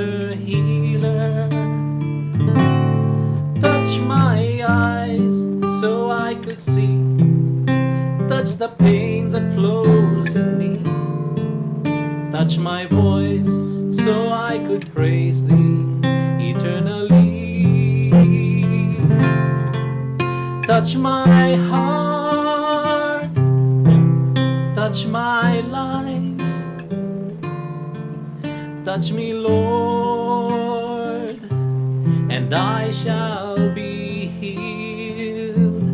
Master Healer. Touch my eyes so I could see. Touch the pain that flows in me. Touch my voice so I could praise Thee eternally. Touch my heart, touch my life. Touch me, Lord, and I shall be healed.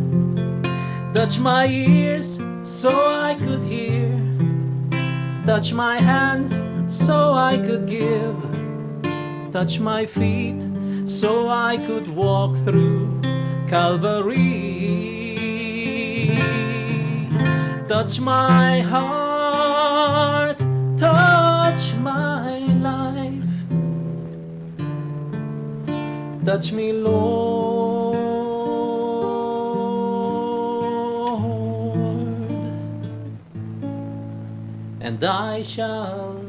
Touch my ears so I could hear. Touch my hands so I could give. Touch my feet so I could walk through Calvary. Touch my heart, touch my life. Touch me, Lord, and I shall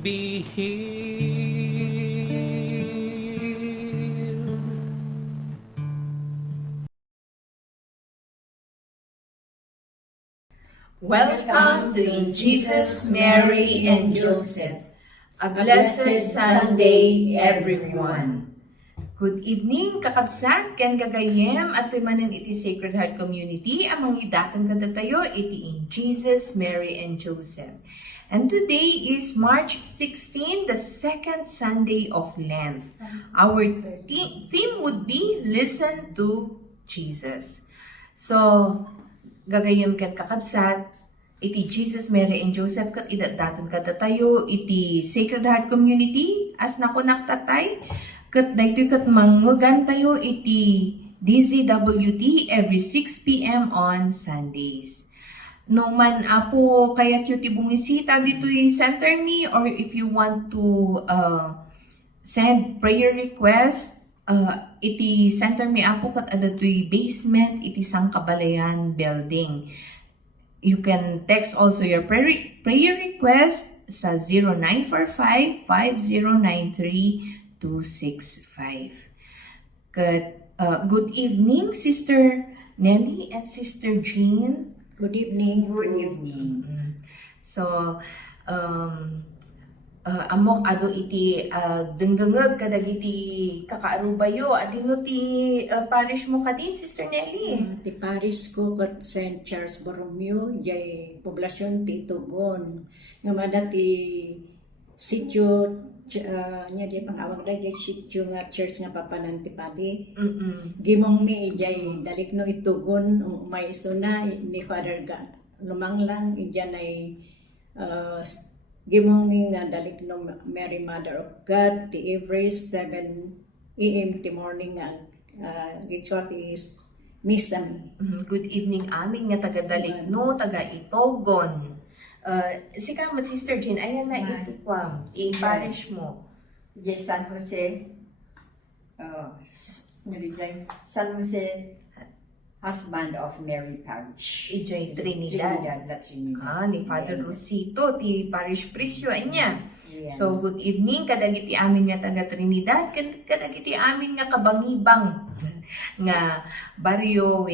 be healed. Welcome to In Jesus, Mary, and Joseph. A blessed Sunday, everyone. Good evening, kakabsat, ken gagayem, at manan iti Sacred Heart Community, amang idatong kadatayo iti In Jesus, Mary, and Joseph. And today is March 16, the second Sunday of Lent. Our theme would be Listen to Jesus. So, gagayem ken kakabsat, iti Jesus, Mary, and Joseph kat idadaton kadatayo iti Sacred Heart Community as nakonaktatay kat daytoy kat mangugan tayo iti DZWT every 6 p.m. on Sundays. No man apo kayat yu ti bumisita dito'y center ni, or if you want to send prayer request, iti center mi apo kat adato'y basement iti Sangkabalayan building. You can text also your prayer request sa 0945-5093-265. Good evening, Sister Nelly and Sister Jean. Good evening. Good evening. So, amok ado iti denggengeg kadagiti kakaarubayo adino ti parish mo kadin, Sister Nelly. Ti Paris ko kat St. Charles Borromeo, jay poblasyon ti Tugon. Ngamada ti sityo, niya di pangawag da, jay sityo nga church nga papanan ti Padi. Gimong mi, jay dalik no itugon, may iso na ni Father Lumanglang, iyan ay gimong ni nga dalik no Mary Mother of God, ti every 7 a.m. ti morning nga ritual is misa. Good evening amin nga taga Daligno, taga Itogon. Si kamat Sister Jean, ayan na ito pa, i-parish mo. Yes, San Jose, San Jose, husband of Mary Parish. Ijay Trinidad. La Trinidad. Ni Father Rosito, ti parish priest yun niya. Yeah. So, good evening, kadagiti amin nga taga Trinidad, kadagiti amin nga kabangibang nga baryo,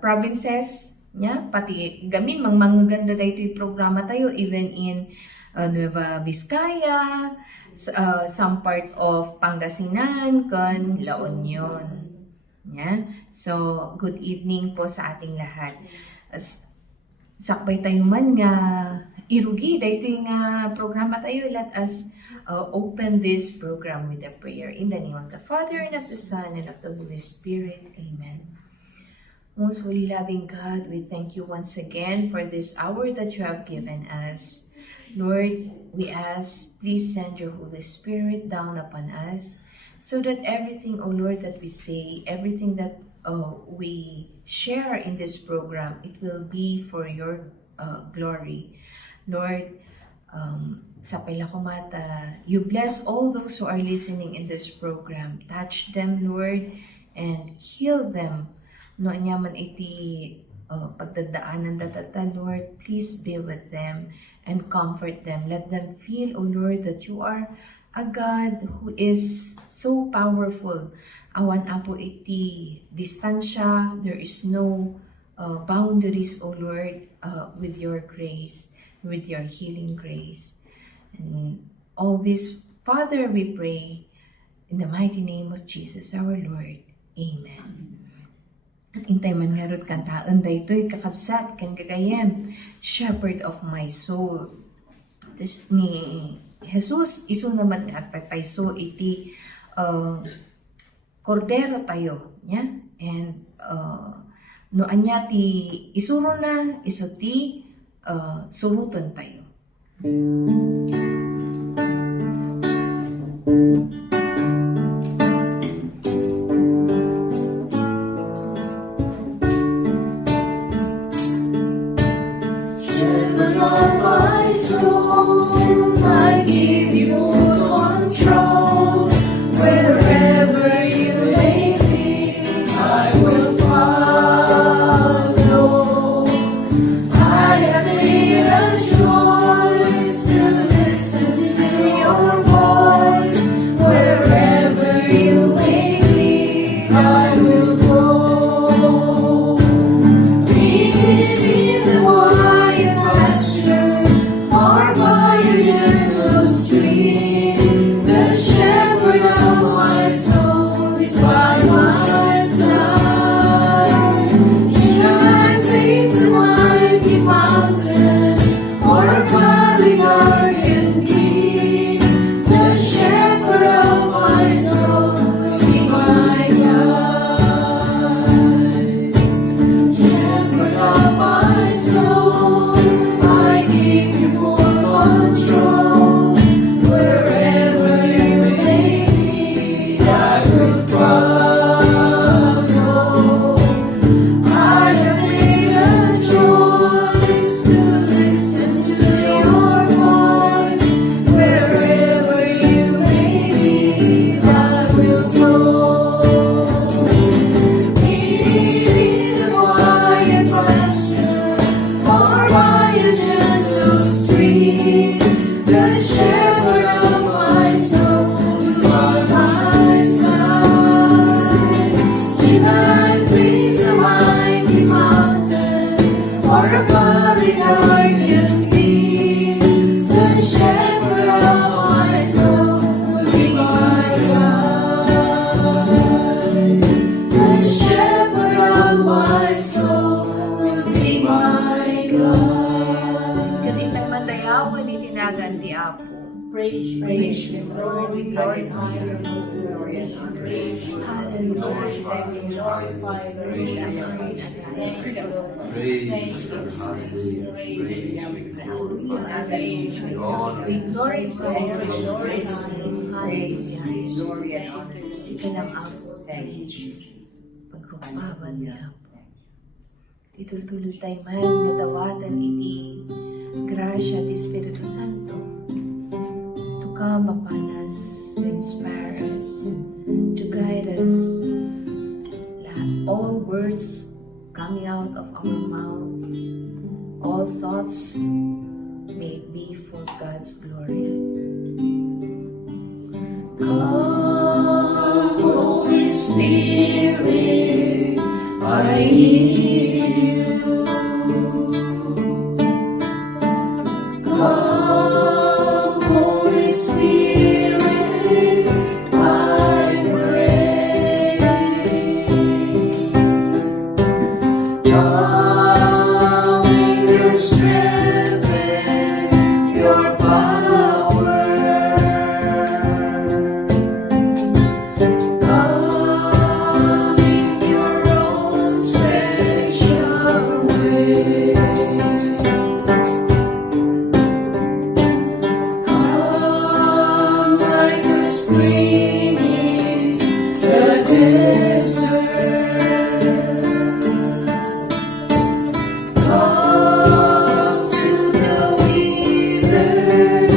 provinces niya, pati gamin, magmangaganda dahito yung programa tayo, even in Nueva Vizcaya, some part of Pangasinan, kan La Union. Yeah? So, good evening po sa ating lahat. Sakbay tayo man nga irugi, dahito yung programa tayo, let us open this program with a prayer. In the name of the Father, and of the Son, and of the Holy Spirit. Amen. Most holy loving God, we thank you once again for this hour that you have given us. Lord, we ask, please send your Holy Spirit down upon us so that everything, O Lord, that we say, everything that we share in this program, it will be for your glory. Lord, sa Pailakomata, you bless all those who are listening in this program. Touch them, Lord, and heal them. No, anyaman iti pagdadaanan datata, Lord, please be with them and comfort them. Let them feel, O Lord, that you are a God who is so powerful. Awan apo iti distansya, there is no boundaries, O Lord, with your grace, with your healing grace. And all this, Father, we pray in the mighty name of Jesus our Lord. Amen. At intay man ngarot kantaan da ito'y kakabsat kan gagayem, shepherd of my soul. Ni Jesus, iso naman nga agpapayso iti kordero tayo. Yeah? And no anya ti isuro na, iso ti surutan tayo. Shepherd of my soul, I give you control. Wherever you may be, I will follow. I have made a choice to listen to your voice. Wherever you may be, I will go. Lead in the quiet pastures, or by a gentle stream. The shepherd of my soul is by my side. Should I face a mighty mountain, or a valley dark and deep, the shepherd of my soul will be my guide. Shepherd of my soul, I give you full control. Wherever you may lead, I will follow. I have made a choice to listen to your voice. Wherever you may lead, I will go. Lead in the quiet pasture, or by a gentle stream. The shepherd of my soul is by my side. Should I face a mighty mountain, or a valley dark and deep, the shepherd of my soul will be my guide. The shepherd of my soul will be my guide. Kanitang matayawan itinagan ti Apo. Praise you, Lord. We glorify your most glorious grace. Hallelujah. Thank you, glorify the grace and praise. Thank you, Lord. Thank you, Jesus. We glorify your Praise, name. praise, Hallelujah. glory, and honor. Sige ng Apo. Thank you, Jesus. Pagrupaman niya po. Ituloy tayo man nadawatan iti grasya ti Espiritu Santo to come upon us, to inspire us, to guide us. All words coming out of our mouth, all thoughts may it be for God's glory. Come, Holy Spirit, I need you. Come, Holy Spirit, I pray. Come in your strength and your power. Come in your own special way. Come like a spring in the desert. Come to the withered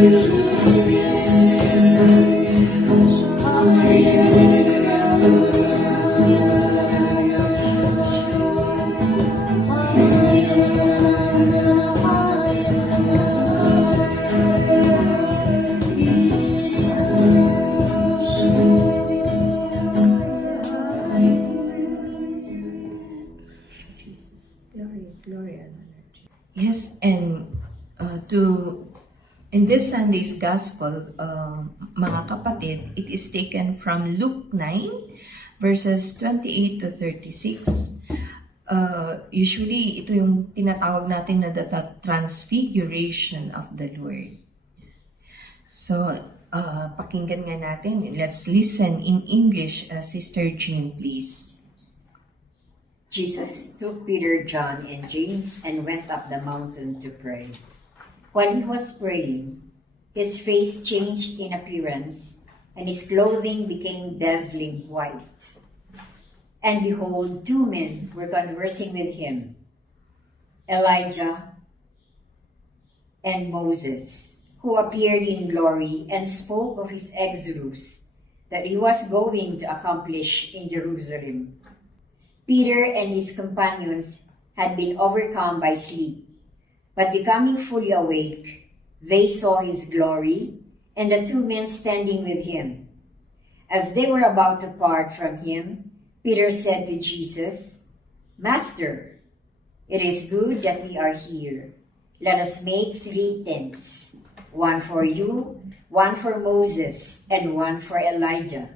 Yes, and in this Sunday's Gospel, mga kapatid, it is taken from Luke 9, verses 28 to 36. Usually, ito yung tinatawag natin na the transfiguration of the Lord. So, pakinggan nga natin. Let's listen in English. Sister Jean, please. Jesus took Peter, John, and James and went up the mountain to pray. While he was praying, his face changed in appearance, and his clothing became dazzling white. And behold, two men were conversing with him, Elijah and Moses, who appeared in glory and spoke of his exodus that he was going to accomplish in Jerusalem. Peter and his companions had been overcome by sleep, but becoming fully awake, they saw his glory and the two men standing with him. As they were about to part from him, Peter said to Jesus, "Master, it is good that we are here. Let us make 3 tents, one for you, one for Moses, and one for Elijah."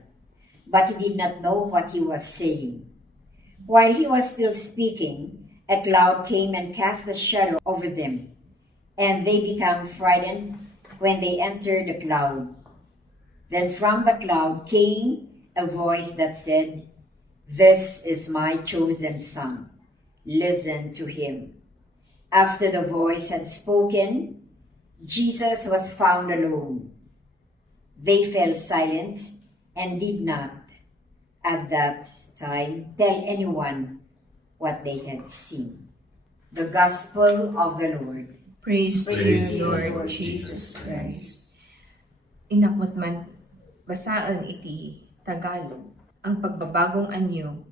But he did not know what he was saying. While he was still speaking, a cloud came and cast a shadow over them, and they became frightened when they entered the cloud. Then from the cloud came a voice that said, "This is my chosen son. Listen to him." After the voice had spoken, Jesus was found alone. They fell silent and did not, at that time, tell anyone what they had seen. The Gospel of the Lord. Praise to Praise you, you, Lord Lord Jesus Christ. Inakot man basaan iti Tagalog ang pagbabagong anyo.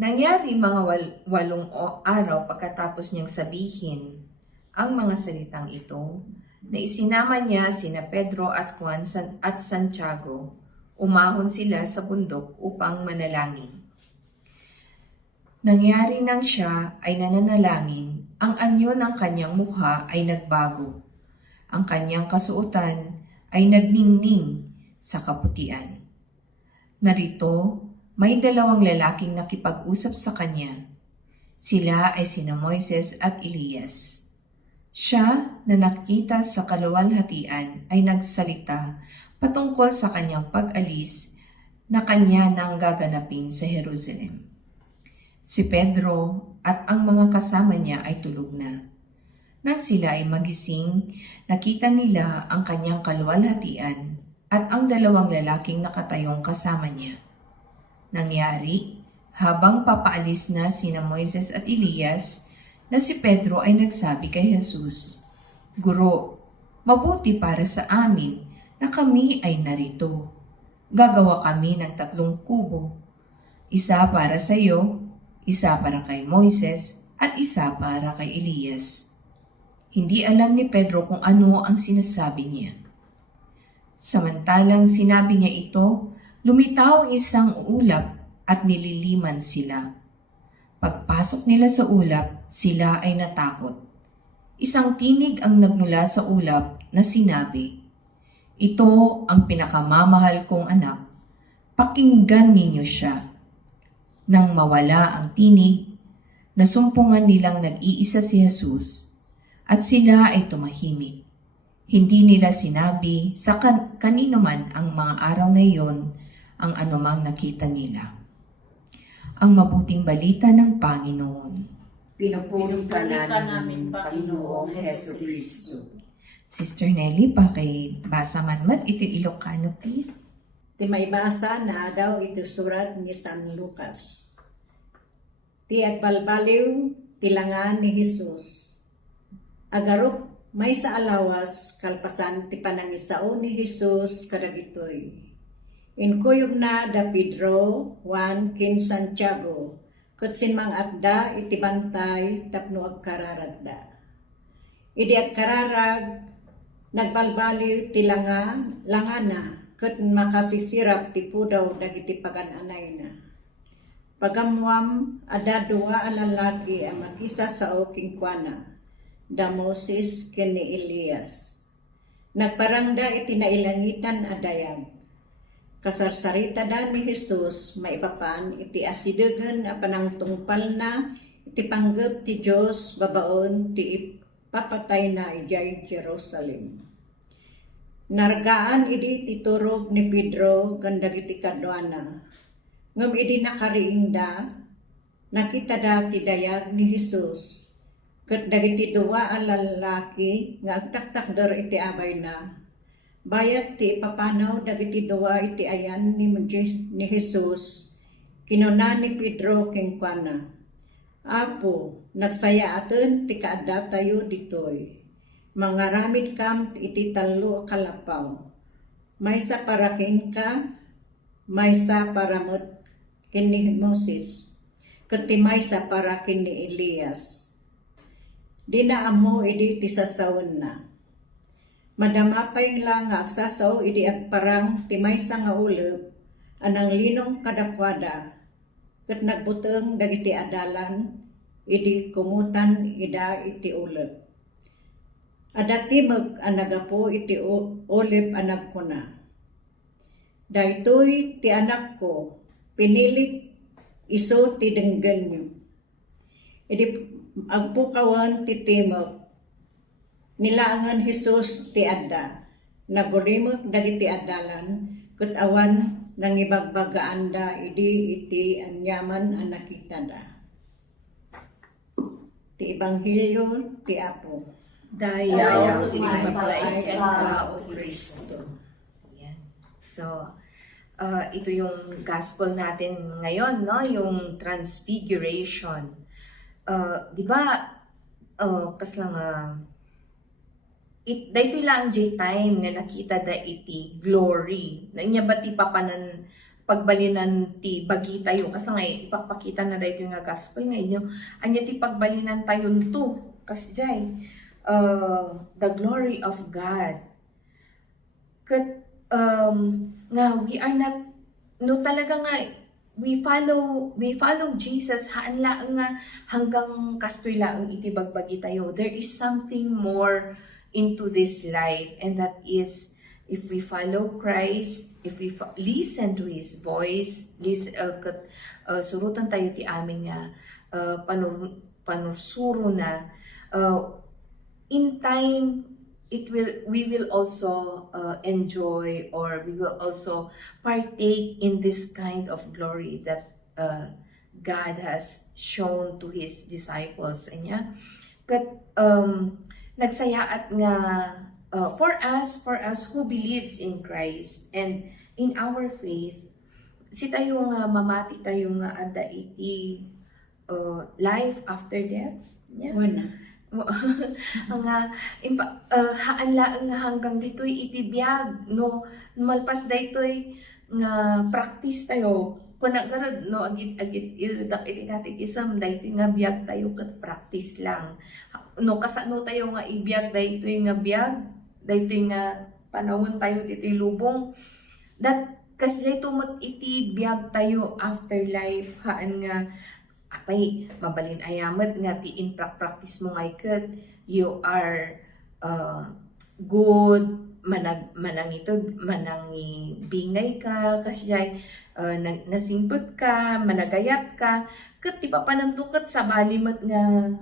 Nangyari mga 8 araw pagkatapos niyang sabihin ang mga salitang ito, na isinama niya sina Pedro at Juan at Santiago. Umahon sila sa bundok upang manalangin. Nangyari nang siya ay nananalangin, ang anyo ng kanyang mukha ay nagbago. Ang kanyang kasuotan ay nagningning sa kaputian. Narito, may 2 lalaking nakipag-usap sa kanya. Sila ay sina Moises at Elias. Siya na nakita sa kaluwalhatian ay nagsalita patungkol sa kanyang pag-alis na kanya nang gaganapin sa Jerusalem. Si Pedro at ang mga kasama niya ay tulog na. Nang sila ay magising, nakita nila ang kanyang kaluwalhatian at ang 2 lalaking nakatayong kasama niya. Nangyari, habang papaalis na sina Moises at Elias, na si Pedro ay nagsabi kay Jesus, "Guro, mabuti para sa amin na kami ay narito. Gagawa kami ng 3 kubo. Isa para sa iyo, isa para kay Moises, at isa para kay Elias." Hindi alam ni Pedro kung ano ang sinasabi niya. Samantalang sinabi niya ito, lumitaw ang isang ulap at nililiman sila. Pagpasok nila sa ulap, sila ay natakot. Isang tinig ang nagmula sa ulap na sinabi, "Ito ang pinakamamahal kong anak, pakinggan ninyo siya." Nang mawala ang tinig, nasumpungan nilang nag-iisa si Jesus, at sila ay tumahimik. Hindi nila sinabi sa kanino man ang mga araw na iyon ang anumang nakita nila. Ang mabuting balita ng Panginoon. Pinupuri ka namin, Panginoong Heso Kristo. Sister Nelly, pakibasa man iti Ilocano, please. Ti maibasa na daw ito surat ni San Lucas. Ti agbalbaliw tilangan ni Jesus. Agarup may sa alawas kalpasan ti panangisao ni Jesus kadagitoy. Inkuyog na da Pedro, Juan, kin Santiago, ket sinmang agda iti bantay tapno agkararadda. Idi agkararag nagbalbaliw ti langana ket makasisirap ti pudaw dagiti pagan-anay na. Pagamwam ada dua a lalaki a makisa sao kingkwana, da Moses ken ni Elias. Nagparangda iti nailangitan a dayag. Kasarsarita da ni Jesus maipapan iti asidegen a panangtungpal na iti panggep ti Dios babaon ti ipapatay na ijay Jerusalem. Nargaan idi ti turog ni Pedro ken dagiti kadwana. Ngem idi nakariingda, nakita da ti dayag ni Jesus, ket dagiti dua a lalaki nga agtaktakder iti abay na. Bayat ti ipapanaw dagiti dua iti ayan ni Jesus, kinuna ni Pedro kengkuana, Apo, nagsayaaten ti kaadda tayo ditoy. Mangaramid kam iti talo kalapaw. Maysa para ken ka, maysa para met ken ni Moses, ket ti maysa para ken ni Elias. Dinaamo idi ti sasawen na. Madamapay lang nga agsasaw idi agparang ti maysa nga ulep anang linong kadakwada, ket nagbuteng dagiti adalan idi kumutan ida iti ulep. Ada timeg a nagapo iti ulep a nagkuna. Daytoy ti anak ko, pinilik iso ti denggen nyo. Idi agpukawan ti timeg, nilaangan Jesus ti adda, nagulimok dagiti adalan, ket awan nangibagbagaan da idi iti anyaman a nakita da. Ti Ebanghelyo ti Apo. Dayaw tinipapalaikan ka, O Kristo. Ayan. So, ito yung gospel natin ngayon, no? Yung transfiguration. Di ba, kaslang daytoy lang jay time nga nakita da iti glory. Nanya ba ti papanan pagbalinan ti bagi tayo kasi nga ipapakita na daytoy nga gospel nga inyo. Anya ti pagbalinan tayo to kasi jay the glory of God. Kat nga we are not no talaga nga we follow Jesus haan laang nga hanggang kastoy laang iti bagbagi tayo. There is something more into this life, and that is if we follow Christ, if we listen to His voice, surutan tayo ti amin nga panursuro na in time we will also enjoy, or we will also partake in this kind of glory that God has shown to His disciples. Anya kat nagsayaat nga for us who believes in Christ and in our faith, si tayo nga mamati tayo nga adda iti life after death. Yeah. Nga haan laang nga hanggang ditoy iti biag no malpas daytoy nga practice tayo kun nagarad no agit idak iti katikisam daytoy nga biag tayo ket practice lang no kasano tayo nga ibiag daytoy nga biag daytoy nga panahon tayo ditoy lubong that kasi tumat iti biag tayo after life haan nga apay mabalin ayamet nga ti in practice mo ngay ket you are good manangi bingay ka kasi nasingpet ka managayat ka ket ti papanantuket sa balimet nga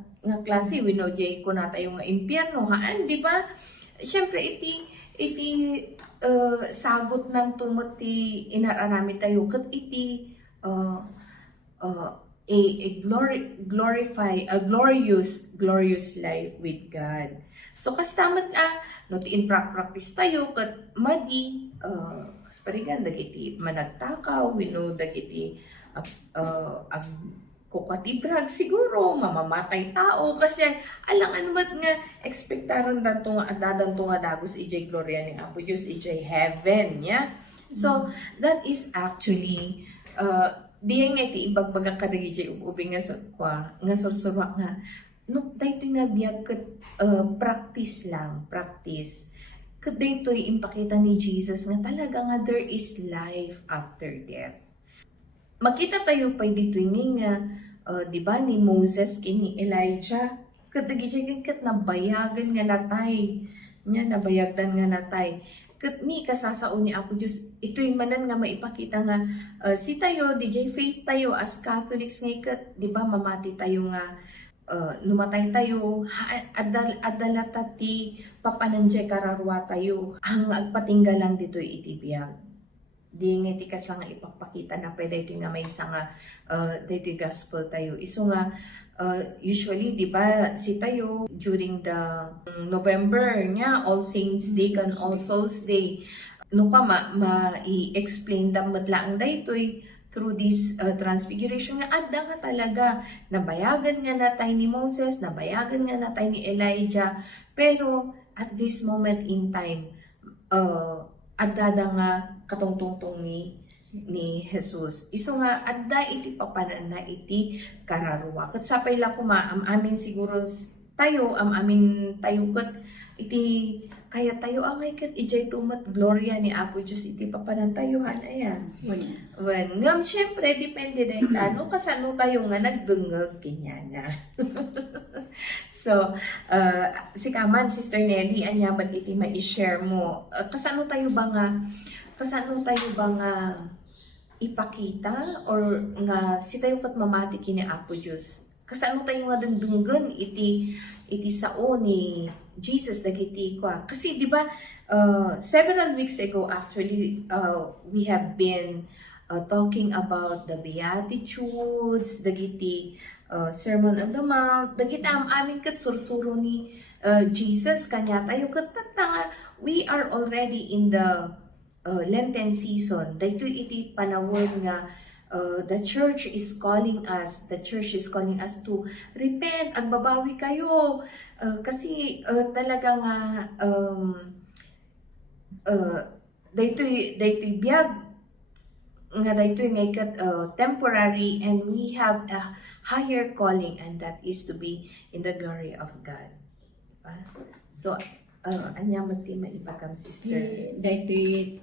klase wenno jay kuna tayo nga impyerno haan di ba syempre iti sagot ng tumot ti inararami tayo ket iti a glorious life with God. So kastamat no ti in practice tayo ket madi parigan dagiti managtakaw wenno dagiti kukatibrag siguro, mamamatay tao, kasi alang ano ba't nga, ekspektaran danto nga, dadanto nga dagos ijay gloria ni Apo Diyos, ijay heaven, yeah? So, that is actually, diyan nga iti ibagbagang kadagi ijay ubing nga sursurwa nga, no, dahito nga biyag kat, practice lang, practice. Kat dahito'y impakita ni Jesus nga talaga nga there is life after death. Makita tayo pa dito nga, di ba, ni Moses kini Elijah, kadagi siya kat nabayagan nga natay, niya nabayagdan nga natay. Kat ni kasasao ni Apo Diyos, ito'y manan nga maipakita nga, si tayo, DJ faith tayo as Catholics nga kat, di ba, mamati tayo nga, numatay tayo, adalatati, papananjay kararwa tayo, ang agpatinggalang dito itibiyag. Di nga iti kas lang nga ipapakita na pwede ito nga may isa nga dito gospel tayo. Iso nga, usually, di ba, si tayo during the November niya, All Saints Day kan All Souls Day, no pa ma-i-explain damat lang daytoy through this transfiguration nga adda nga talaga nabayagan nga natay ni Moses, nabayagan nga natay ni Elijah, pero at this moment in time adda nga katungtungtong ni Jesus. Iso nga adda iti papanan na iti kararwa. Kat sapay la kuma amin siguro tayo amin tayo kat iti kaya tayo angay kat ijay tumat gloria ni Apo Diyos iti papanan tayo ayan. When ngam syempre depende dahil ano kasano tayo nga nagdungag kinyana. So si Kaman, Sister Nelly, anya ba't iti ma-share mo? Kasano tayo ba nga ipakita or nga si tayo kat mamati kini Apo Diyos? Kasano tayo nga dungdunggan iti sao ni Jesus dagiti kwa. Kasi di ba several weeks ago actually we have been talking about the Beatitudes, dagiti Sermon on the Mount, dagiti amin kat sursuro ni Jesus kanya tayo kat we are already in the Lenten season. Dahito iti panawon nga the church is calling us to repent, agbabawi kayo. Kasi talaga nga daytoy biyag nga daytoy nga ikat temporary, and we have a higher calling, and that is to be in the glory of God. Diba? So anya mati maipakam, Sister. Dahiti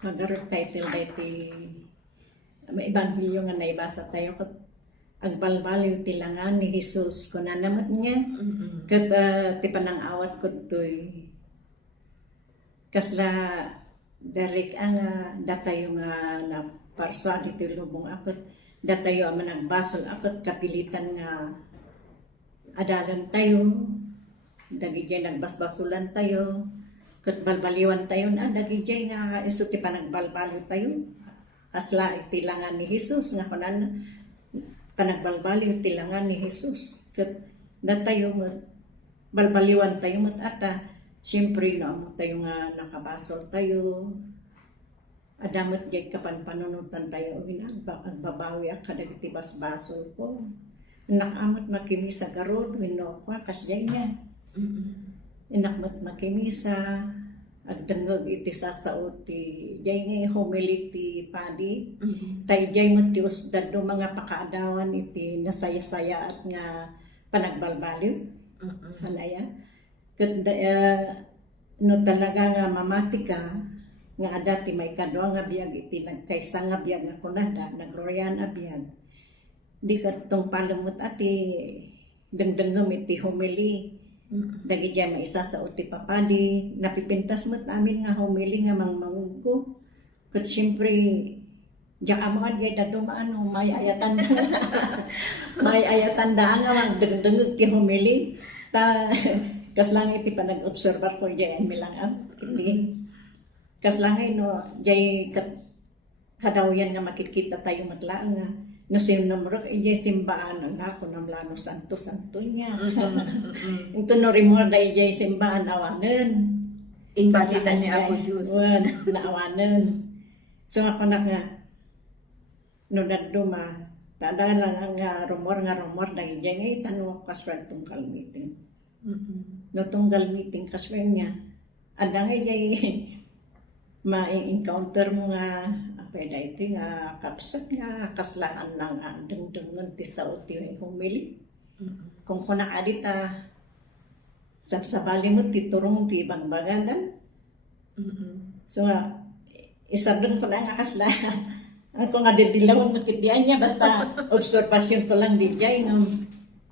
magarot title dahiti may ebanghelyo nga naibasa tayo kat agbalbaliw tilangan ni Jesus kunan namat niya kat ti panangawat ko toy kasla darik ang datayo nga na parsa dito lubong akot datayo ang managbasol akot kapilitan nga adalan tayo dagijay nagbasbasulan tayo kat balbaliwan tayo na dagijay nga iso ti panagbalbaliw tayo asla itilangan ni Jesus nga kunan panagbalbaliw tilangan ni Jesus kat datayo balbaliwan tayo matata siyempre no tayo nga nakabasol tayo adamat jay kapan panunutan tayo agbabawi akadagiti basbasol ko nakamat makimisa garod wenno kwa kasjay niya inakmat makimisa agdangag iti sasaot ti jay nga homily ti padi tay jay matius daddo mga pakaadawan iti nasaya-saya at nga panagbalbaliw hanaya ket no talaga nga mamati ka nga ada ti may kadwa nga biag iti nagkaysa nga biag nga kunada nagloryan a biag di katong palamut ati dangdangam iti homily dagi dyan maisa sa uti papadi napipintas mo't namin nga homily nga mangmangko kat siyempre diyan amang diyan dadumaan may ayatan da nga magdagdag ti homily ta kas lang iti panag-observer ko diyan milang hindi kas lang no diyan kadawyan nga makikita tayo matlaang nga no sinumrok ijay simbaan ang ako ng lano santo niya. Ito no rimor na ijay simbaan awanan. Inbasitan ni Apo Diyos. Na awanan. So ako na nga, no naduma, Tada lang ang rumor na diyan ngay tanong kaswal tungkal meeting. No tunggal meeting kaswal niya. Ada ngay jay ma-encounter mo nga pwede ito nga kapsat nga kaslahan lang ang dengdengan ti sa uti humili. Kung kuna adita sabsabali mo titurong ti bangbagadan. So isa dun ko na nga kaslahan. Ako nga dildilawan makitian niya basta observation ko lang di jay nga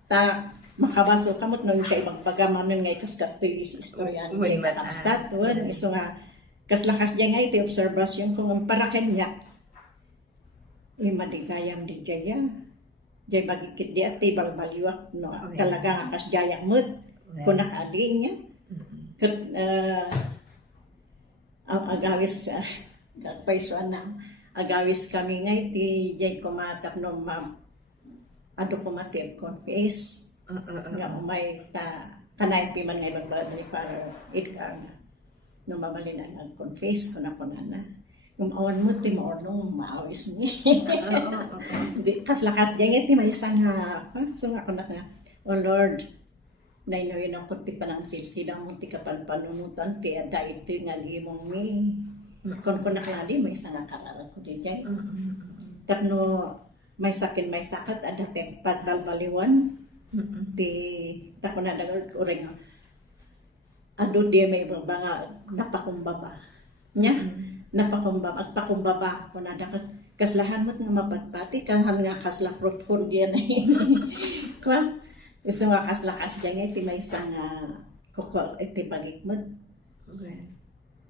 ta makabaso kamot nung kay magpagamanon nga kaskas to istorya Wen ba kapsat wen iso nga kaslakas jay nga iti observation ko nga para kanya madigayam di jaya jay magikit di ati balbaliwak no talaga nga kas jayang mood kuna adi niya ket ang agawis paisoan na agawis kami nga iti jay kumatap no ado kumatil confess nga umay ta kanay piman nga magbabali para itkang no mabalinan ang confess ko na na awan mo ti maornong maawis ni di kaslakas jay iti may isang so nga kuna nga oh Lord nainoy na ko ti panang silsilang mo ti kapanpanunutan ti ada iti nga gimong mi kon nakladi may isang akarara ko di jay tapno may sakin may sakat ada ten pagbalbaliwan ti tako na dagar uring ado di may mga napakumbaba nya napakumbaba at pakumbaba ko na dakat kaslahan mo't nga mapatpati kahan nga kasla propor diyan ko iso nga kaslakas diyan iti may isang koko iti bagikmod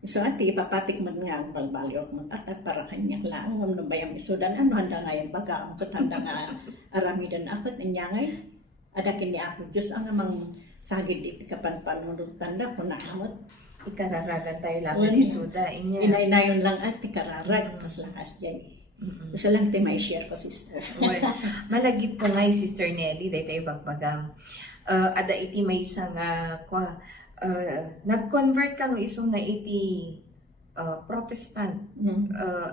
so ati ipapatik man nga ang balbaliok mo at para kanya lang ng bayang isudan ano handa nga yung baga ang katanda nga aramidan akot inyangay ada kini ako Diyos ang amang sagid iti kapanpanunod tanda ko nakamot Ikararagan tayo lang ng isuda. Inay-nayon lang at ikararag kas lakas dyan. Gusto lang tayo may share ko sister. Malagip ko nga Sister Nelly dahil tayo bagbagam. Ada iti may isang nag-convert ka no isong na iti Protestant.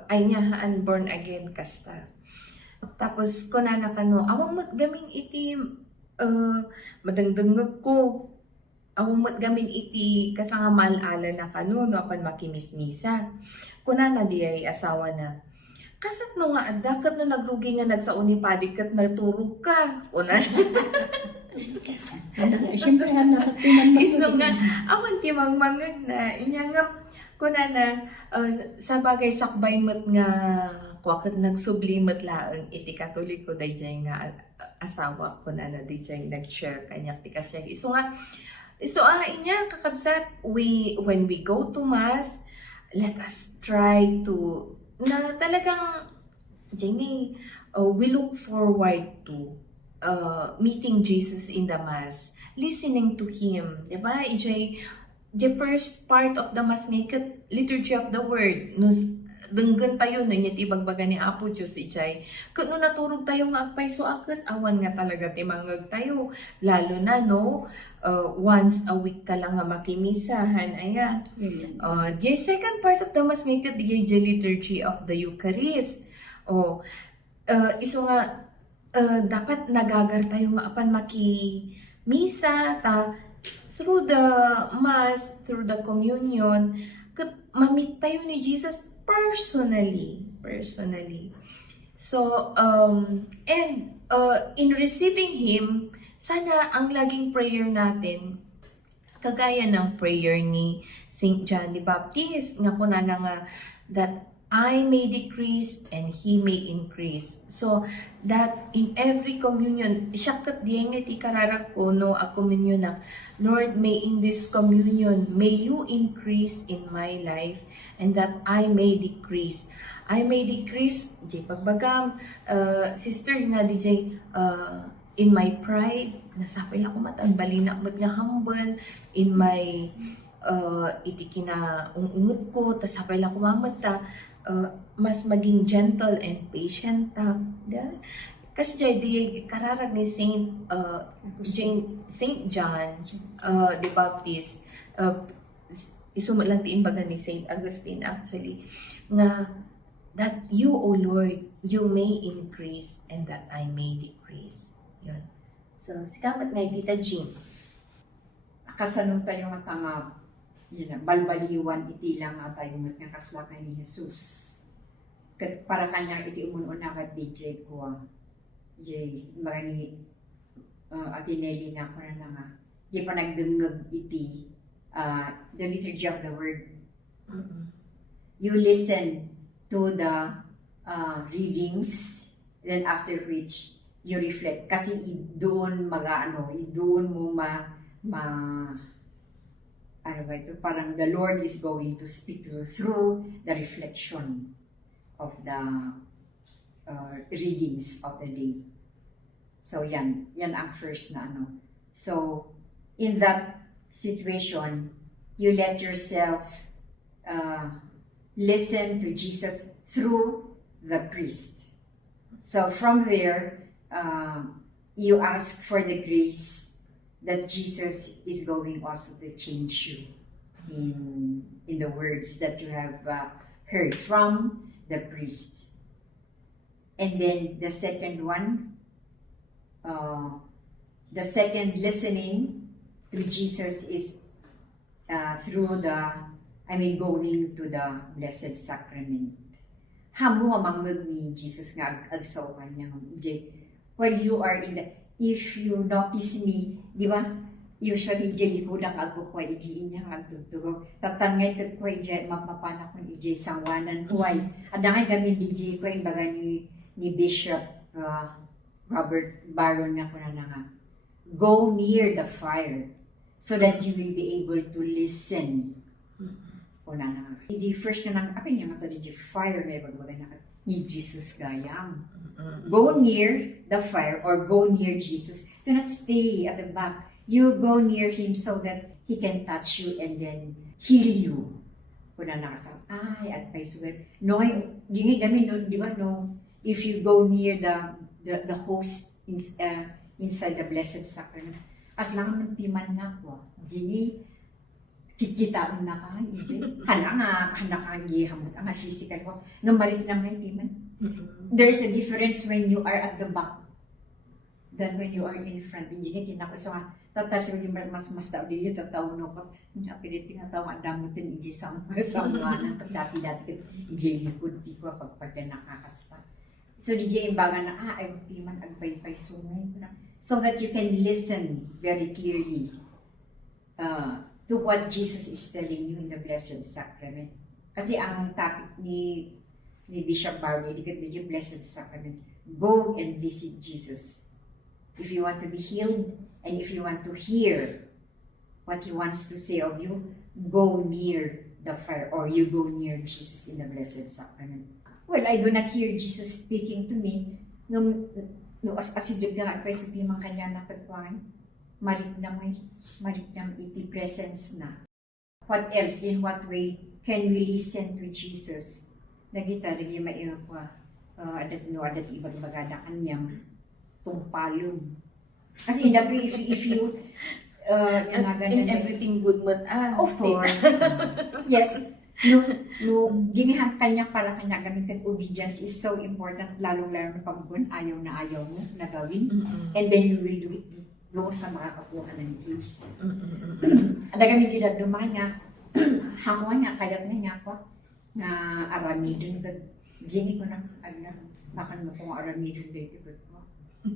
Ay niya haan born again kasta. Tapos kunana ka no, awang mo't gaming iti madangdangag ko. Awang mo't gaming iti kasanga malala na ka no, apan makimismisa. Kunana di ay asawa na. Kasat no nga adakat no nagrugi nga nagsauni padikat naturo ka. Kunana. Siyempre, Iso nga, awan ti mangmangag na. Inya nga, kunana, sa bagay sakbay mo't nga, kuwakat nagsublimot laang iti katoliko dayjay nga asawa kunana dayjay nag-share kanyak ti kasya. Iso inya kakabsat, when we go to mass, let us try to, na talagang, Jenny, we look forward to meeting Jesus in the Mass, listening to Him, diba? The first part of the Mass make it liturgy of the Word. No, denggan tayo na niya tibagbaga ni Apo Diyos ijay. Kung no naturog tayo nga agpay so akit, awan nga talaga timangag tayo. Lalo na no, once a week ka lang nga makimisahan, ayan. The second part of the Mass make it the liturgy of the Eucharist. Iso nga, dapat nagagar tayo nga apan maki-misa through the Mass, through the communion, mamit tayo ni Jesus personally. So, in receiving Him, sana ang laging prayer natin, kagaya ng prayer ni St. John the Baptist, nga kunana nga, that I may decrease and He may increase. So, that in every communion, siyakat diyan iti kararag ko no a communion na, Lord, may in this communion, may You increase in my life and that I may decrease. I may decrease, di pagbagam, sister nga DJ, in my pride, nasapay ako matagbalina, mat nga humble, in my iti kinaungungot ko, tas sapay lang kumamata, mas maging gentle and patient kasi di kararag ni Saint John the Baptist, isumalang tiimbaga ni Saint Augustine actually nga that you, O Lord, you may increase and that I may decrease. Yun. So, sikamat nga, Tita Jean. Kasanong tayo nga tanga, yun na, balbaliwan iti lang nga tayo nga kaslakay ni Jesus. Para kanyang iti umuuna ka DJ ko, mga ni Ate Nelly na ko na nga, di pa nagdungag iti the liturgy of the word. You listen to the readings, then after which you reflect. Kasi doon doon mo ano ba ito, parang the Lord is going to speak to you through the reflection of the readings of the day. So yan ang first na ano. So in that situation, you let yourself listen to Jesus through the priest. So from there, you ask for the grace that Jesus is going also to change you in the words that you have heard from the priest. And then the second one, the second listening to Jesus is through going to the Blessed Sacrament. Hamo amang ni Jesus nga agsawan niya while you are in the, if you notice me, di ba? Usually, likudang ako ko, idiin niya magtuturo. Tatangay ko ko, mapapanak ko ijay sangwanan huway. Adangay gamin DJ ko, baga ni Bishop Robert Barron nga ko na nga. Go near the fire so that you will be able to listen. Una na nga. The first na nang, apin niya nga ito, fire may bagbaga na ni Jesus gayam. Go near the fire or go near Jesus. Do not stay at the back. You go near Him so that He can touch you and then heal you. Kuna nakasal, advice ko. No, di kami, no, di ba, no, if you go near the host inside the Blessed Sacrament, as lang nagpiman nga ko, di kikitaan na ka, hana ka, hamot, ang physical ko, ngamarik na may piman. There's a difference when you are at the back than when you are in front. Hindi tinako sa tatas yung mas tao dito tataw no ko. Hindi apilit nga tao ang damutin iji sa ng dati iji likod di ko pagpagya nakakasta. So DJ imbaga na ay piman agbay sungay ko na. So that you can listen very clearly to what Jesus is telling you in the Blessed Sacrament. Kasi ang topic ni Bishop Barney, the Blessed Sacrament, go and visit Jesus. If you want to be healed, and if you want to hear what He wants to say of you, go near the fire, or you go near Jesus in the Blessed Sacrament. Well, I do not hear Jesus speaking to me. No asidog na ako sa pimang kanya na pagkuhan. Marik na iti presence na. What else? In what way can we listen to Jesus? Nagita, naging maiwa ko, adat ibag-bagada kanyang tumpalong. Kasi if you, in everything good man, of course. Yes. No, dinihan kanya para kanya gamitin obedience is so important, lalong-lalo na pagkun, ayaw mo na gawin. And then you will do it. Doon ka makakakuha ng peace. Ada kami dila dumay nga, hamuan nga, kayat na nga ko, na aramidon ka, jini ko na, nakan mo kung aramidon dito ko.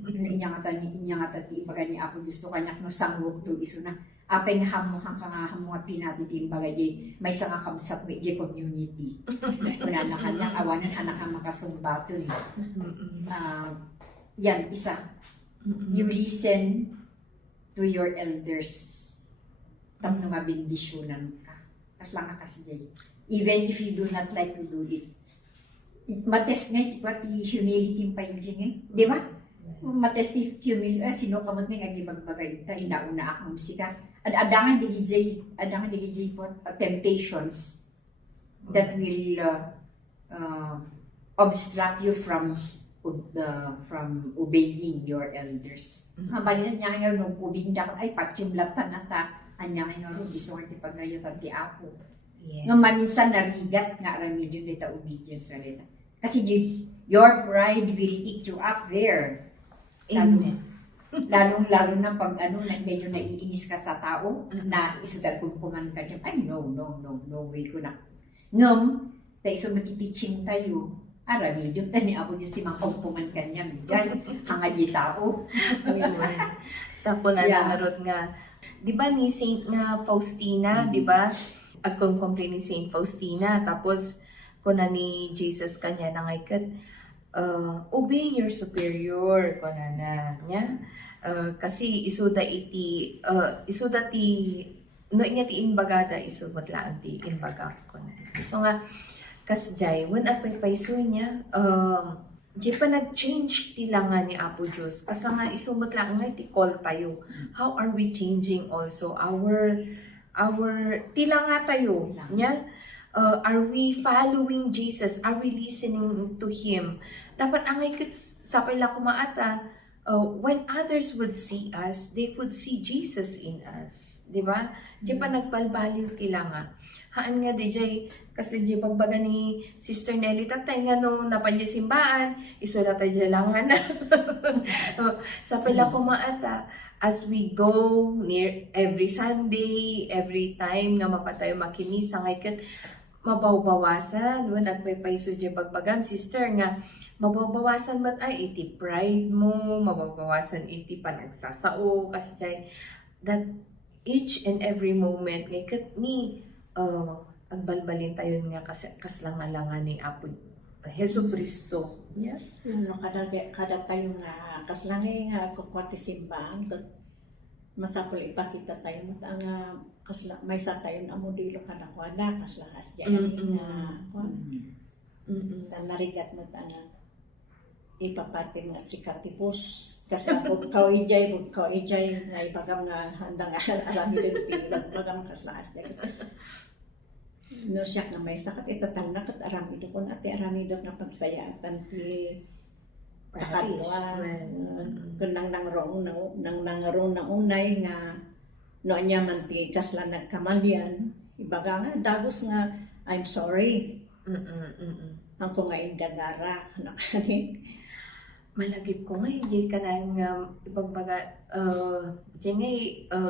Inya nga ti ibaga ni Apo gusto kanya no sangwog to iso na apay nga hamuhang ka nga hamuha pinati ti ibaga di may sa nga kamsat may di community. Kuna na kanya awanan anak ka makasumbato ni. Yan isa. You listen to your elders. Tapno mabindisyonan ka. Kas lang ka kasi jay. Even if you do not like to do it. Matest nga ti humility pa yun eh. Di ba? Matest ti humility. Sino kamot nga agibagbagay ta inauna akong sika. Adangan di gijay po temptations that will obstruct you from obeying your elders. Balinan niya nga nung ubing da ay patsimlatan na ta. Anya nga nung isuwar ti pagayatan ti Apo. Yes. Nga mansan narigat nga aramidyon dita obedience sa rita. Kasi your pride will eat you up there. Amen. Lalong-lalo na pag medyo naiinis ka sa tao, na isudat kung kuman ka niya, ay no way ko na. Ngam, ta iso matiteaching tayo, arami, yung tani ako just timang pagpuman ka niya, dyan, hangayi tao. Amen. Tapo na Yeah. nangarot nga. Di ba ni Saint nga Faustina, di ba? Agkong complain ni Saint Faustina, tapos kuna ni Jesus kanya na ngay kat, obey your superior, kuna na niya. Kasi isuda ti no inya ti inbagada isubat lang ti inbaga kuna. So nga kasjay when apoy paiso niya di pa nag-change ti nga ni Apo Diyos. Kasi nga isumot lang nga ti call tayo. How are we changing also our tila nga tayo niya? Are we following Jesus? Are we listening to Him? Dapat angay kit sa pala kumaata, when others would see us, they would see Jesus in us. Di ba? Di pa nagbalbaliw tila nga. Haan nga DJ, kasi di pagbaga ni Sister Nelly, tatay nga no, napanya simbaan, isulat tayo lang nga na. Sa pala kumaata, as we go near every Sunday, every time nga mapatayo makinisa, ngay mabawasan, when at may paiso di pagbagam, sister nga, mabawasan mat ay iti pride mo, mabawasan iti panagsasao, kasi jay, that each and every moment, ngay ni, agbalbalin tayo nga kaslangalangan ni Apo Hesus Kristo. Yeah. Ano, kada tayo nga, kaslangay nga kukwati simbaan, masapul ipakita tayo mo, ang may sa tayo na modelo ka na kwa na, kaslangas dyan nga, narigat mo nga, ipapatin nga si Katipos, kasi bugkaw ijay, nga ipagam nga handang alami din tibag, bagam kaslangas dyan. No siya nga may sakat, itatang na kat aramido ko na, ati aramido nga pagsayaan, ti takadwa, kung nang nangarong na unay nga, noon niya man ti kasla nagkamalyan, ibaga nga, dagos nga, I'm sorry. Ang ko nga indagara, malagip ko nga, hindi ka na nga ibagbaga,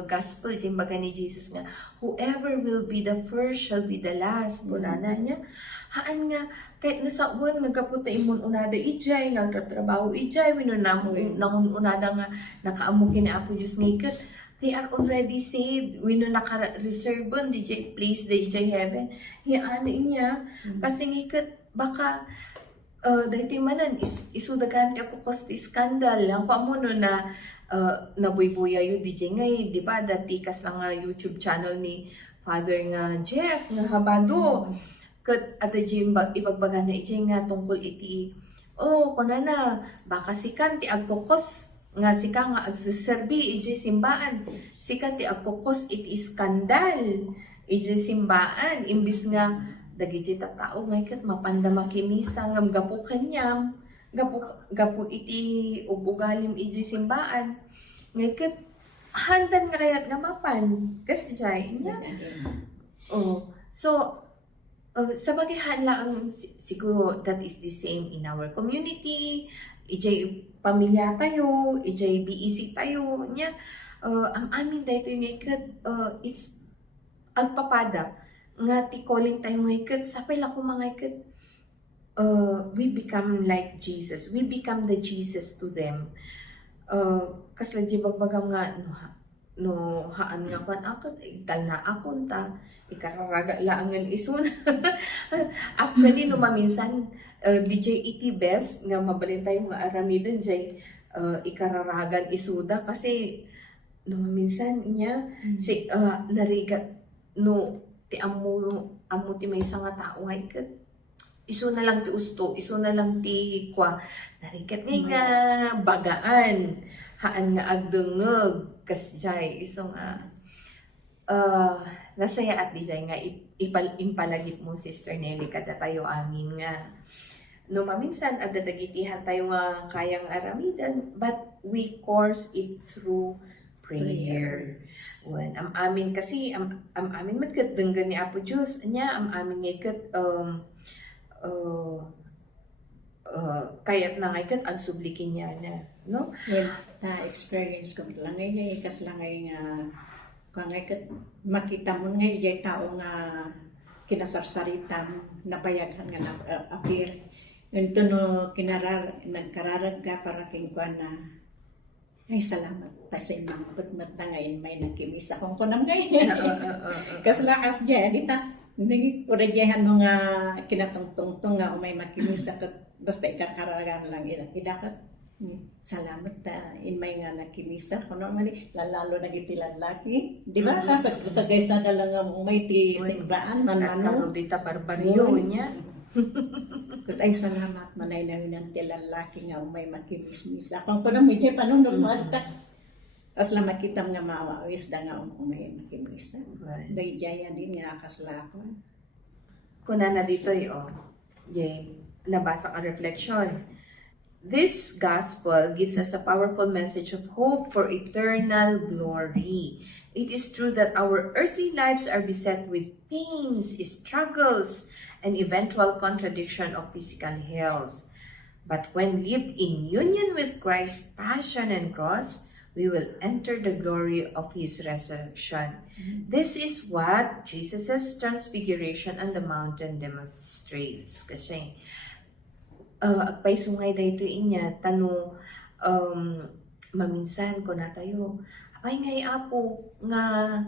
gospel, diyan baga ni Jesus nga, whoever will be the first shall be the last. Punana niya, haan nga, kahit nasa uwan, nagkaputa imon unada ijay, nagtatrabaho ijay, nangun unada nga, nakaamukin na Apo Diyos ngayon, they are already saved. Naka-reserve on, DJ place, DJ heaven. Hiyaan niya, kasi ngayon, baka, dahito yung manan, isudagan ka po kosti skandal. Ang mo no na nabuybuya yun, DJ ngay, di ba? Dati kas lang nga YouTube channel ni Father nga Jeff, nga habado. At ibagbaga na ijay nga tungkol iti, kuna na, baka sikan ti agkukos, nga sika nga agsaserbi, ijay simbaan. Sika ti agkukos iti skandal, ijay simbaan. Imbis nga, dagiti tao ngayon mapanda makinisa ngam gapo kanyam gapo iti ubugalim iti simbaan ngayon handan nga kayat nga mapan kasi jay niya so sa bagahan lang siguro that is the same in our community ijay pamilya tayo ijay BEC tayo niya ang amin dahito ngayon it's agpapada nga ti calling tayo ngayon, sa pala ko mga ngayon, we become like Jesus. We become the Jesus to them. Kasi lang di bagbagam nga, no haan nga pan akot, ital na akon ta, ikararaga laangan isun. Actually, no maminsan, DJ iti best, nga mabalin tayo nga aramidon jay, ikararagan isuda, kasi no maminsan niya, si narigat, no, ti amo ti may nga tao ngay kat iso na lang ti usto, iso na lang ti kwa narikat nga bagaan haan nga agdungeg kasjay iso nga nasaya at di jay nga impalagip mo Sister Nelly kada tayo amin nga no maminsan adadagitihan tayo nga kayang aramidan but we course it through prayer. When am amin kasi am amin matkat denggan ni Apo Diyos anya am amin ngayon kayat na ngay kat agsublikin niya na, no? Well, experience ko lang ngayon, kas lang ngayon nga, kung ngayon makita mo ngayon, tao nga kinasarsaritam, nabayaghan nga na-appear. Ito no, nagkararag ka para kingkuan na, ay salamat, tas imang putmat na ngayon, may nagkimis akong kunam ngayon. Kas lakas dyan, hindi uradyahan mo nga kinatungtungtong nga umay makimis akot, basta ikakaragan lang idakat. Salamat inmay nga nakimisa ko normally lalo na giti lalaki di ba ta sa guys na lang nga may ti sigbaan man Karudita barbaryo niya. Kut ay salamat manay na yun ti lalaki nga may makimis-misa kung kuno mo di panunod mo ta as lang makita nga maawis da nga may makimisa dai jaya din nga kaslakon Kuna na dito nabasa ka reflection. This gospel gives us a powerful message of hope for eternal glory. It is true that our earthly lives are beset with pains, struggles, and eventual contradiction of physical health. But when lived in union with Christ's passion and cross, we will enter the glory of His resurrection. This is what Jesus' transfiguration on the mountain demonstrates. Kasi agpay sungay dayto inya tano maminsan ko na tayo apay ngay apo nga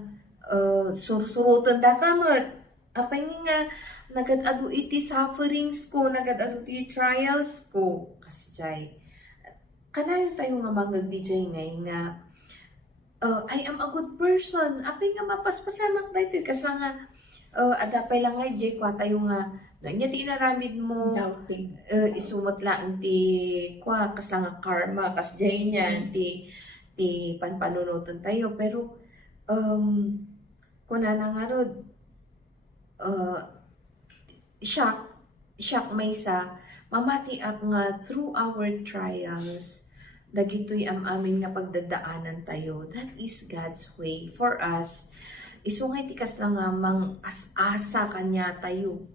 sursurutan da kamat apay nga nagad-adu iti sufferings ko nagad-adu iti trials ko kasi jay kanayon tayo nga mangag DJ ngay nga I am a good person apay nga mapaspasamak dayto kasi nga adapay lang ngay jay kwa tayo nga nya ti inaramid mo doubting isumot lang ti kwa kas lang karma kas jay niya ti panpanunutan tayo pero kuna na nga rod shock may sa mamati ak nga through our trials dagitoy aming nga pagdadaanan tayo that is God's way for us isungay ti kas lang nga mang asa kanya tayo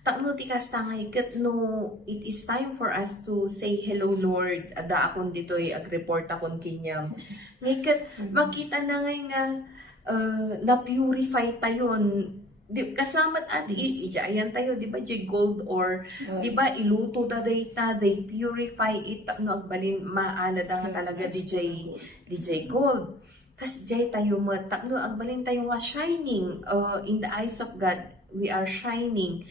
takno tikas tangay ket no it is time for us to say hello Lord ada akon ditoy ag-report akon kinyam ket makita na ngay nga na purify tayon di kasalamat ati ijayan tayo di ba jay gold or di ba iluto da data they purify it no agbalin maana da nga talaga DJ gold kas jay tayo mo takno agbalin tayo nga shining in the eyes of God we are shining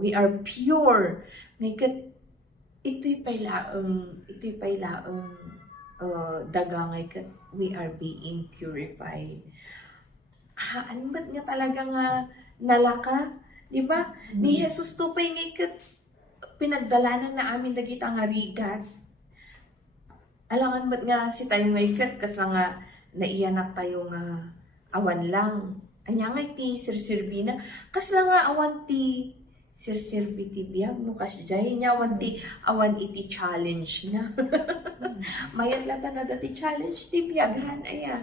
we are pure. Ngayon, ito'y pailaang dagangay kat we are being purified. Ano ba't nga talaga nga nalaka? Di ba? Ni Jesus to pa'y ngayon pinagdalanan na amin dagita nga rigat. Alangan ba't nga si tayo ngayon kas nga naiyanak tayo nga awan lang. Anya nga iti sirsirbina, kas lang nga awan ti sirsirbi ti biyag, no kas jay niya awan iti challenge na. Mayan lang na dati challenge ti biyaghan, aya.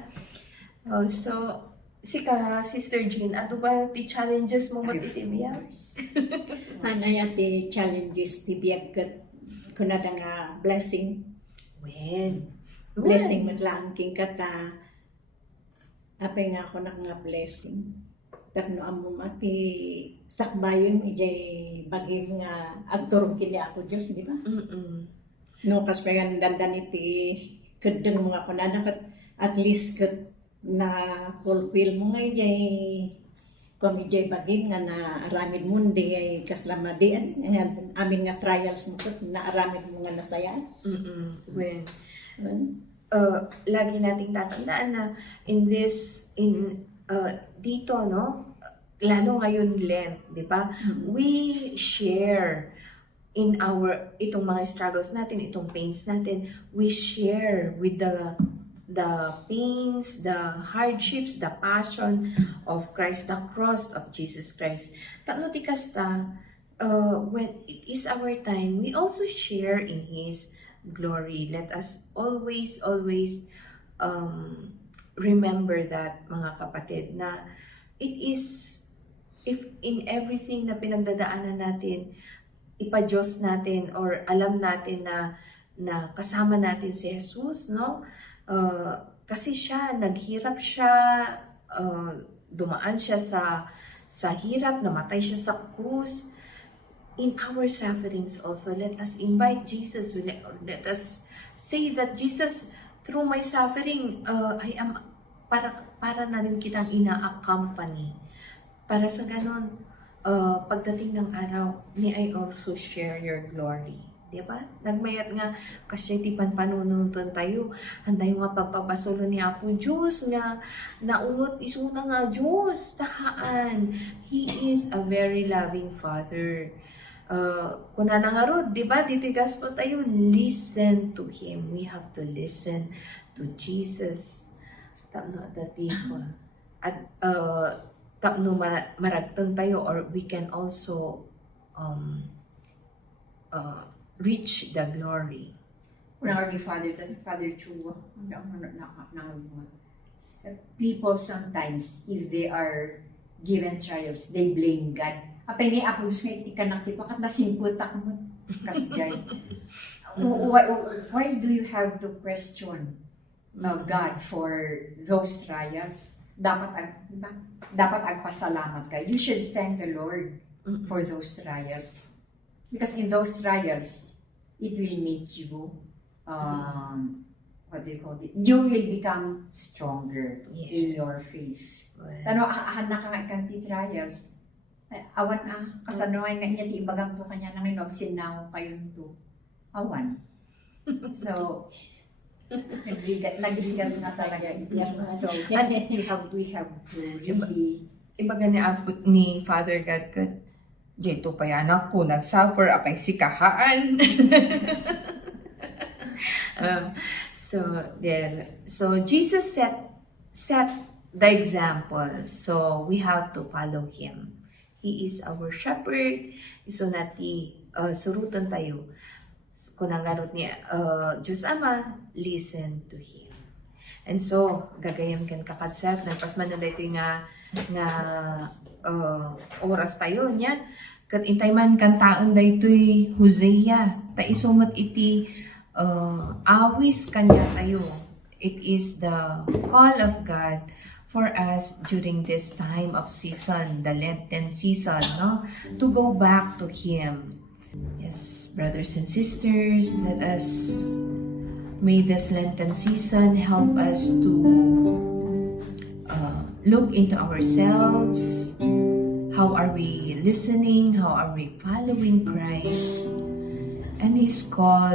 So, Sister Jean, ato ba ti challenges mo mo ti biyag? anaya ti challenges ti biyag ket kunada nga blessing blessing matlaan king kata apay nga ako nga blessing. Tapno amo mati sakbayon ijay bagim nga agturong kini ako Dios, di ba? No kaspayan dandan iti kedeng mga kunana kat at least ket na fulfill mo nga ijay kung ijay bagim nga na aramid mo di ay kaslamadian nga amin nga trials mo ket na aramid mo nga nasayaan. Lagi nating tatandaan na dito no lalo ngayon Lent, di ba? We share in itong mga struggles natin, itong pains natin, we share with the pains, the hardships, the passion of Christ, the cross of Jesus Christ. Takno ti kasta when it is our time, we also share in His glory. Let us always remember that, mga kapatid, na it is, if in everything na pinagdadaanan natin, ipa-Diyos natin or alam natin na kasama natin si Jesus, no? Kasi siya, naghirap siya, dumaan siya sa hirap, namatay siya sa krus. In our sufferings also, let us invite Jesus. Let us say that Jesus, through my suffering, I am para na rin kitang ina-accompany. Para sa ganon, pagdating ng araw, may I also share your glory. Diba? Nagmayat nga, kasi ti panpanununtun tayo, anday nga pagpapasolo ni Apo Diyos nga, naungot isuna nga Diyos, tahaan. He is a very loving Father. Kuna na nga rod, diba? Dito yung gospel tayo, listen to Him. We have to listen to Jesus. Tapno dati ko. At tapno maragtang tayo, or we can also reach the glory. Father Chu, people sometimes, if they are given trials, they blame God. Apay ni Apo Diyos nga ikanak ti pakat nasimputak mo kasjay. Why do you have to question God for those trials? Dapat agpasalamat ka. You should thank the Lord for those trials. Because in those trials, it will make you, what do you call it? You will become stronger in your faith. Tano, ahanak nga ikanti trials. Awan kasanoy nga niya ti ibagang to kanya nang inog sinaw kayon to. Awan. So, nagisgat nga talaga ito. So, we have to really... Ibaga ni Father God, Jeto pa yan ako, nag-suffer, apay si kahaan. So Jesus set the example. So we have to follow Him. He is our shepherd. So nati surutan tayo. Kung nangarot niya, Diyos Ama, listen to Him. And so, gagayam kan kakabsat, nagpasman na dito nga oras tayo niya. Kat intay man kantaan daytoy Hosea, ta isumat iti awis kanya tayo. It is the call of God for us during this time of season, the Lenten season, no? To go back to Him. Yes, brothers and sisters, may this Lenten season help us to look into ourselves. How are we listening? How are we following Christ? And His call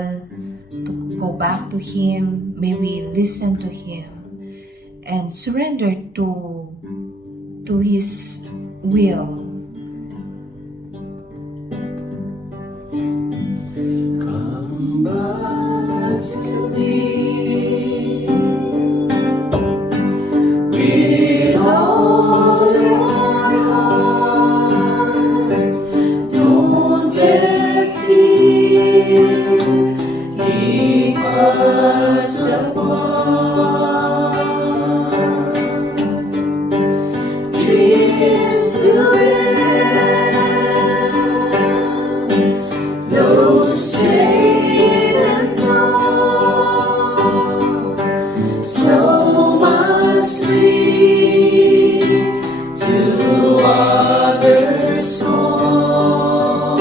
to go back to Him. May we listen to Him and surrender to His will. Come back to me. With all your heart, don't let fear keep us apart. Dreams to end, those straight and tall, so must we to others call.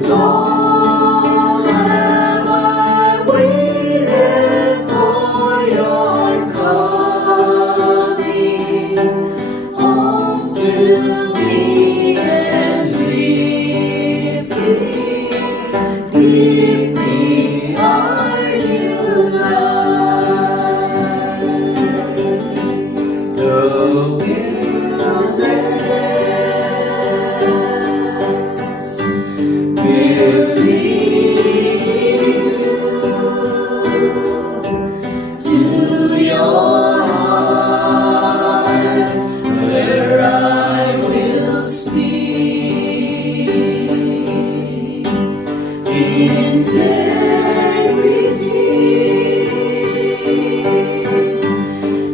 Long have I waited for your coming home to me and living. Give me our new life. The wilderness will lead you to your heart, where I will speak integrity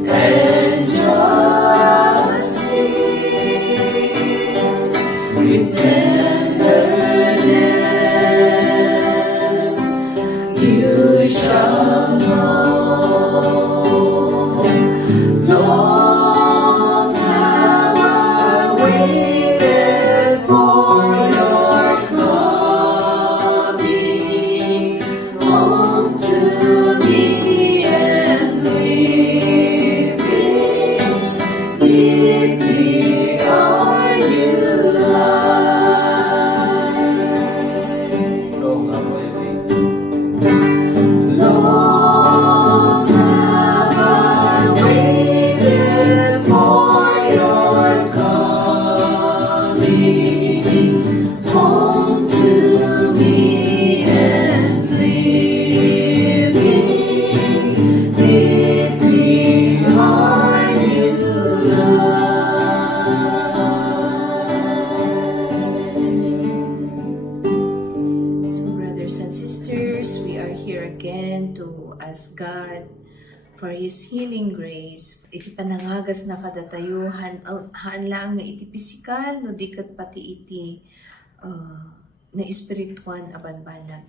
and justice with tender home to me and living deeply heart you love. So brothers and sisters, we are here again to ask God for His healing grace. Iti panangagas na kadatayo, haan lang nga iti pisikal, no dikat pati iti na espirituan abanbanag.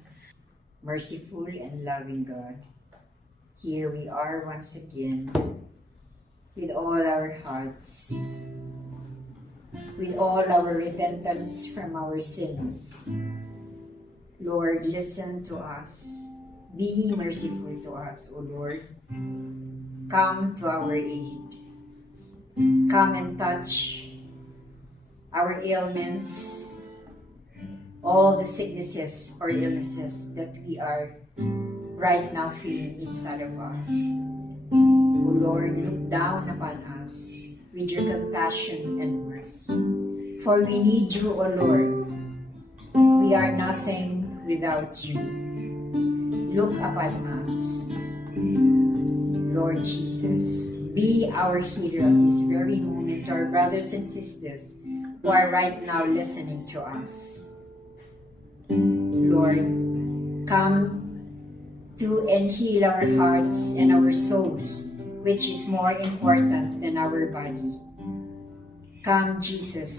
Merciful and loving God, here we are once again with all our hearts, with all our repentance from our sins. Lord, listen to us. Be merciful to us, O Lord. Come to our aid. Come and touch our ailments, all the sicknesses or illnesses that we are right now feeling inside of us. O Lord, look down upon us with your compassion and mercy. For we need you, O Lord. We are nothing without you. Look upon us. Lord Jesus, be our healer at this very moment to our brothers and sisters who are right now listening to us. Lord, come to and heal our hearts and our souls, which is more important than our body. Come, Jesus,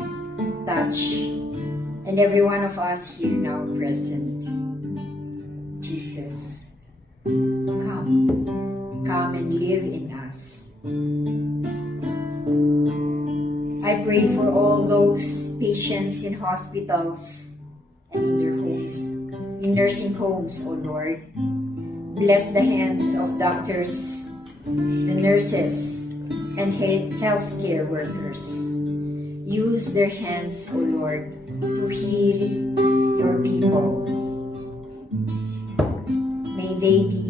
touch, and every one of us here now present. Jesus, come and live in us. I pray for all those patients in hospitals and in their homes, in nursing homes, O Lord. Bless the hands of doctors, the nurses, and healthcare workers. Use their hands, O Lord, to heal your people. May they be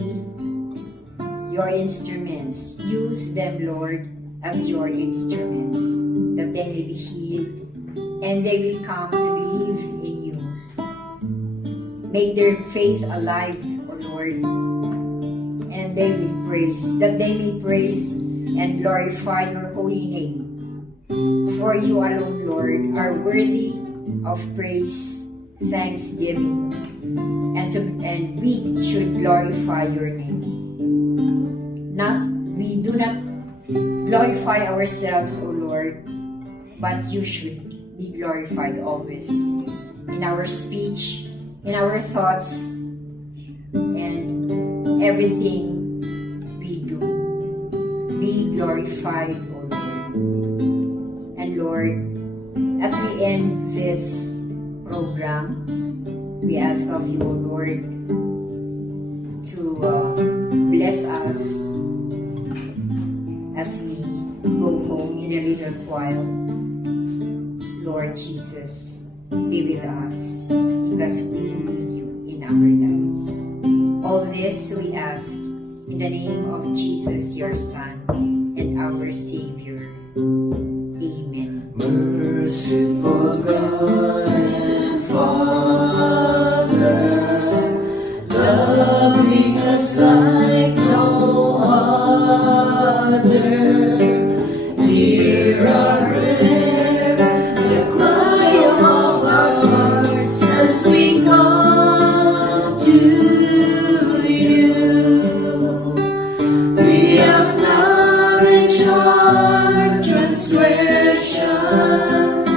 your instruments. Use them, Lord, as your instruments, that they may be healed and they will come to believe in you. Make their faith alive, O Lord, and they will praise, that they may praise and glorify your holy name. For you alone, Lord, are worthy of praise, thanksgiving, and we should glorify your name. We do not glorify ourselves, O Lord, but you should be glorified always in our speech, in our thoughts, and everything we do. Be glorified, O Lord. And Lord, as we end this program, we ask of you, O Lord, to bless us as we go home in a little while. Lord Jesus, be with us because we need you in our lives. All this we ask in the name of Jesus, your Son, and our Savior. Amen. Merciful God and Father, loving us like no other, hear our prayer, the cry of our hearts as we come to you. We acknowledge our transgressions,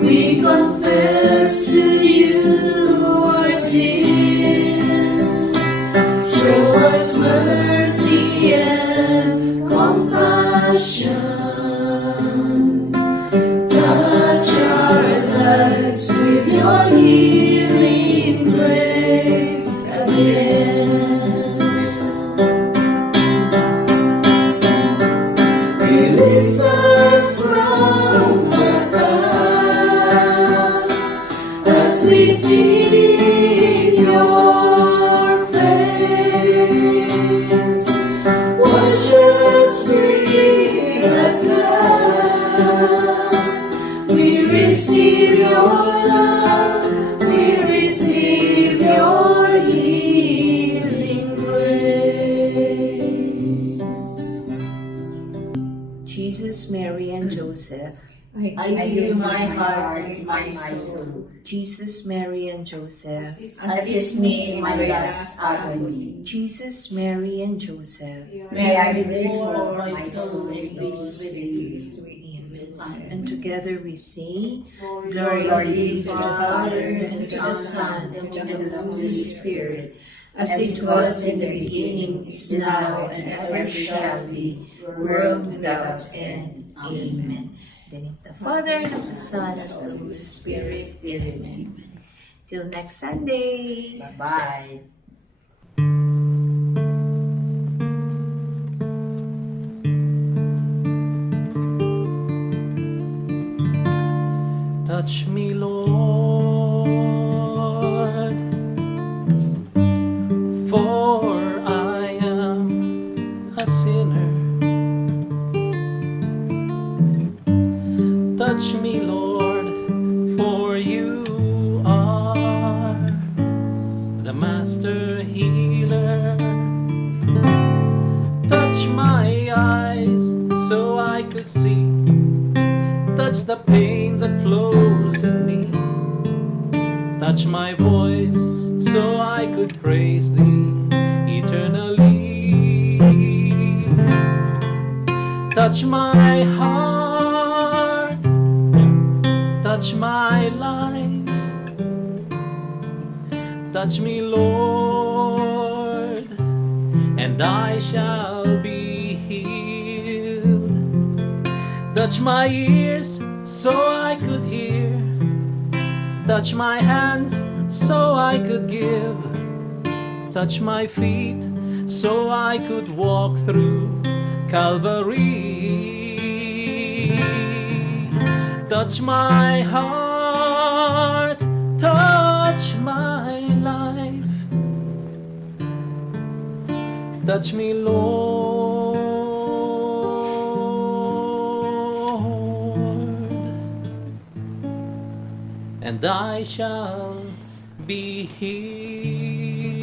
we confess to you our sins. Show us mercy and compassion. Touch our lives with your healing grace again. Release us from our past as we seek your face. Wash us free at last. We receive your love, we receive your healing grace. Jesus, Mary, and Joseph, I give you my heart and my soul. Jesus, Mary, and Joseph, Assist me in my last agony. Jesus, Mary, and Joseph. May I breathe forth my soul in peace with you. Amen. And together we say, Glory be to the Father, and to the Son, and to the Holy Spirit, as it was in the beginning, is now, and ever shall be, world without end. Amen. In the name of the Father, and of the Son, and of the Holy Spirit. Amen. Till next Sunday. Bye. Touch me, Lord, for I am a sinner. Touch me, Lord, for you are the master healer. Touch my eyes so I could see. Touch the pain that flows in me. Touch my voice so I could praise thee eternally. Touch my heart, touch my life. Touch me, Lord, and I shall be healed. Touch my ears so I could hear. Touch my hands so I could give. Touch my feet so I could walk through Calvary. Touch my heart, touch my life. Touch me, Lord, and I shall be healed.